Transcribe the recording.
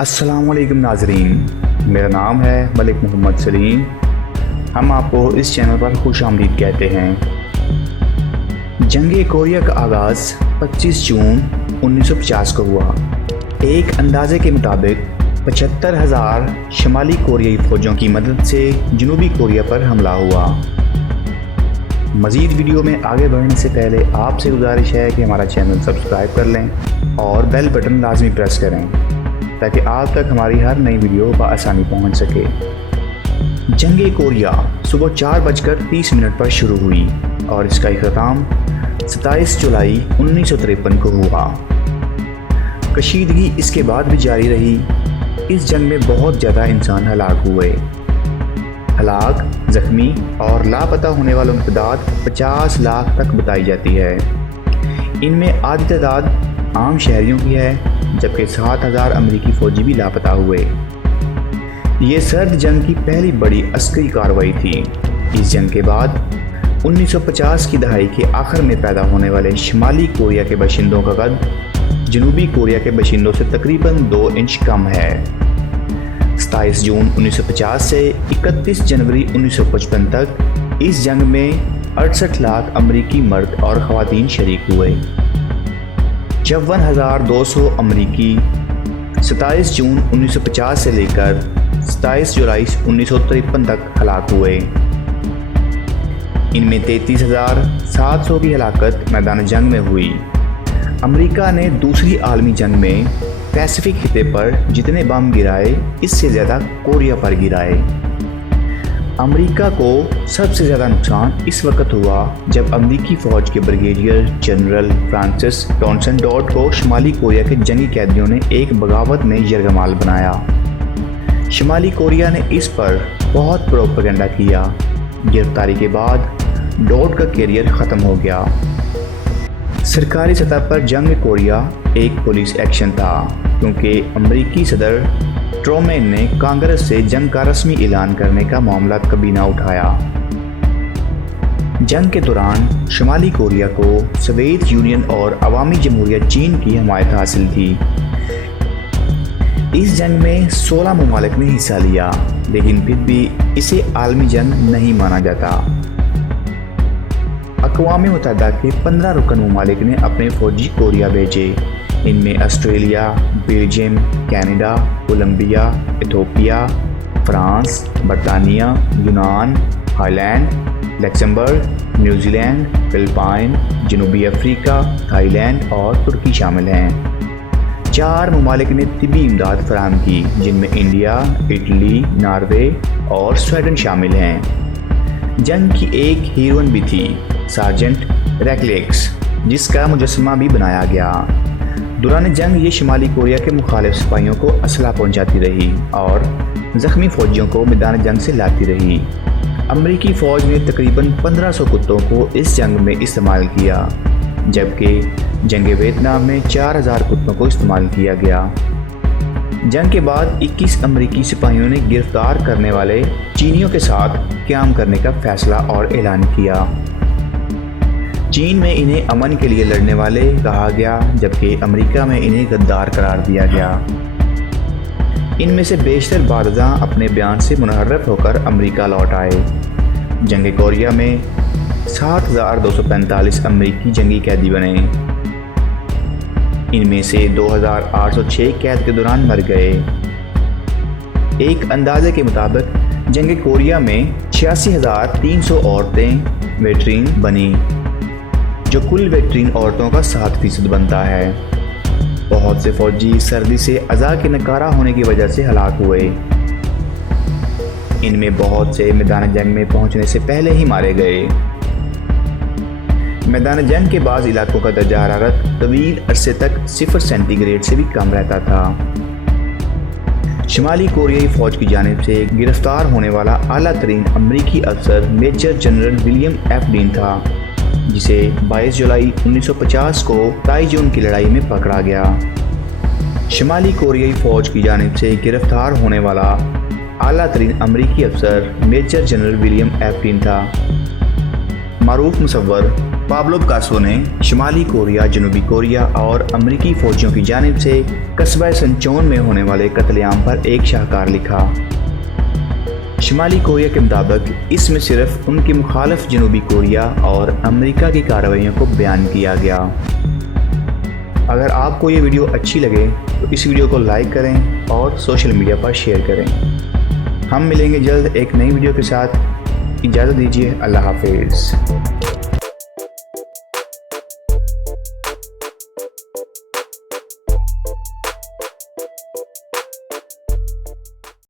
السلام علیکم ناظرین، میرا نام ہے ملک محمد سلیم۔ ہم آپ کو اس چینل پر خوش آمدید کہتے ہیں۔ جنگ کوریا کا آغاز 25 جون 1950 کو ہوا۔ ایک اندازے کے مطابق 75,000 شمالی کوریائی فوجوں کی مدد سے جنوبی کوریا پر حملہ ہوا۔ مزید ویڈیو میں آگے بڑھنے سے پہلے آپ سے گزارش ہے کہ ہمارا چینل سبسکرائب کر لیں اور بیل بٹن لازمی پریس کریں تاکہ آپ تک ہماری ہر نئی ویڈیو بآسانی پہنچ سکے۔ جنگ کوریا صبح 4:30 پر شروع ہوئی اور اس کا اختتام 27 جولائی 1953 کو ہوا۔ کشیدگی اس کے بعد بھی جاری رہی۔ اس جنگ میں بہت زیادہ انسان ہلاک ہوئے۔ ہلاک، زخمی اور لاپتہ ہونے والوں کی تعداد 50 لاکھ تک بتائی جاتی ہے۔ ان میں آدھی تعداد عام شہریوں کی ہے، جبکہ 7,000 امریکی فوجی بھی لاپتہ ہوئے۔ یہ سرد جنگ کی پہلی بڑی عسکری کارروائی تھی۔ اس جنگ کے بعد 1950 کی دہائی کے آخر میں پیدا ہونے والے شمالی کوریا کے باشندوں کا قد جنوبی کوریا کے باشندوں سے تقریباً 2 انچ کم ہے۔ 27 جون 1950 سے 31 جنوری 1955 تک اس جنگ میں 68 لاکھ امریکی مرد اور خواتین شریک ہوئے۔ 52,200 امریکی 27 جون 1950 سے لے کر 27 جولائی 1953 تک ہلاک ہوئے۔ ان میں 33,700 کی ہلاکت میدان جنگ میں ہوئی۔ امریکہ نے دوسری عالمی جنگ میں پیسیفک خطے پر جتنے بم گرائے، اس سے زیادہ کوریا پر گرائے۔ امریکہ کو سب سے زیادہ نقصان اس وقت ہوا جب امریکی فوج کے بریگیڈیئر جنرل فرانسس ٹونسن ڈوڈ کو شمالی کوریا کے جنگی قیدیوں نے ایک بغاوت میں یرغمال بنایا۔ شمالی کوریا نے اس پر بہت پروپیگنڈا کیا۔ گرفتاری کے بعد ڈوڈ کا کیریئر ختم ہو گیا۔ سرکاری سطح پر جنگ کوریا ایک پولیس ایکشن تھا، کیونکہ امریکی صدر ٹرومین نے کانگریس سے جنگ کا رسمی اعلان کرنے کا معاملہ کبھی نہ اٹھایا۔ جنگ کے دوران شمالی کوریا کو سوویت یونین اور عوامی جمہوریہ چین کی حمایت حاصل تھی۔ اس جنگ میں 16 ممالک نے حصہ لیا، لیکن پھر بھی اسے عالمی جنگ نہیں مانا جاتا۔ اقوام متحدہ کے 15 رکن ممالک نے اپنے فوجی کوریا بھیجے۔ ان میں Australia, Belgium, Canada, Colombia, Ethiopia, France, برطانیہ، یونان، ہائی لینڈ، لکسمبرگ، نیوزی لینڈ، فلپائن، جنوبی افریقہ، تھائی لینڈ اور ترکی شامل ہیں۔ 4 ممالک نے طبی امداد فراہم کی، جن میں انڈیا، اٹلی، ناروے اور سویڈن شامل ہیں۔ جنگ کی ایک ہیروئن بھی تھی، سارجنٹ ریکلیکس، جس کا مجسمہ بھی بنایا گیا۔ دوران جنگ یہ شمالی کوریا کے مخالف سپاہیوں کو اسلحہ پہنچاتی رہی اور زخمی فوجیوں کو میدان جنگ سے لاتی رہی۔ امریکی فوج نے تقریباً 1500 کتوں کو اس جنگ میں استعمال کیا، جبکہ جنگ ویتنام میں 4000 کتوں کو استعمال کیا گیا۔ جنگ کے بعد 21 امریکی سپاہیوں نے گرفتار کرنے والے چینیوں کے ساتھ قیام کرنے کا فیصلہ اور اعلان کیا۔ چین میں انہیں امن کے لیے لڑنے والے کہا گیا، جبکہ امریکہ میں انہیں غدار قرار دیا گیا۔ ان میں سے بیشتر بعد ازاں اپنے بیان سے منحرف ہو کر امریکہ لوٹ آئے۔ جنگ کوریا میں 7,245 امریکی جنگی قیدی بنے۔ ان میں سے 2,806 قید کے دوران مر گئے۔ ایک اندازے کے مطابق جنگ کوریا میں 86,300 عورتیں ویٹرین بنیں، جو کل ویٹرین عورتوں کا 7% بنتا ہے۔ بہت سے فوجی سردی سے اعضاء کے نکارہ ہونے کی وجہ سے ہلاک ہوئے۔ ان میں بہت سے میدان جنگ میں پہنچنے سے پہلے ہی مارے گئے۔ میدان جنگ کے بعض علاقوں کا درجہ حرارت طویل عرصے تک 0 سینٹی گریڈ سے بھی کم رہتا تھا۔ شمالی کوریائی فوج کی جانب سے گرفتار ہونے والا اعلیٰ ترین امریکی افسر میجر جنرل ولیم ایف ڈین تھا، جسے 22 جولائی 1950 کو تائی جون کی لڑائی میں پکڑا گیا۔ شمالی کوریائی فوج کی جانب سے گرفتار ہونے والا اعلیٰ ترین امریکی افسر میجر جنرل ولیم ایف ڈین تھا۔ معروف مصور پابلو پکاسو نے شمالی کوریا، جنوبی کوریا اور امریکی فوجیوں کی جانب سے قصبہ سنچون میں ہونے والے قتل عام پر ایک شاہکار لکھا۔ شمالی کوریا کے مطابق اس میں صرف ان کی مخالف جنوبی کوریا اور امریکہ کی کارروائیوں کو بیان کیا گیا۔ اگر آپ کو یہ ویڈیو اچھی لگے تو اس ویڈیو کو لائک کریں اور سوشل میڈیا پر شیئر کریں۔ ہم ملیں گے جلد ایک نئی ویڈیو کے ساتھ۔ اجازت دیجیے، اللہ حافظ۔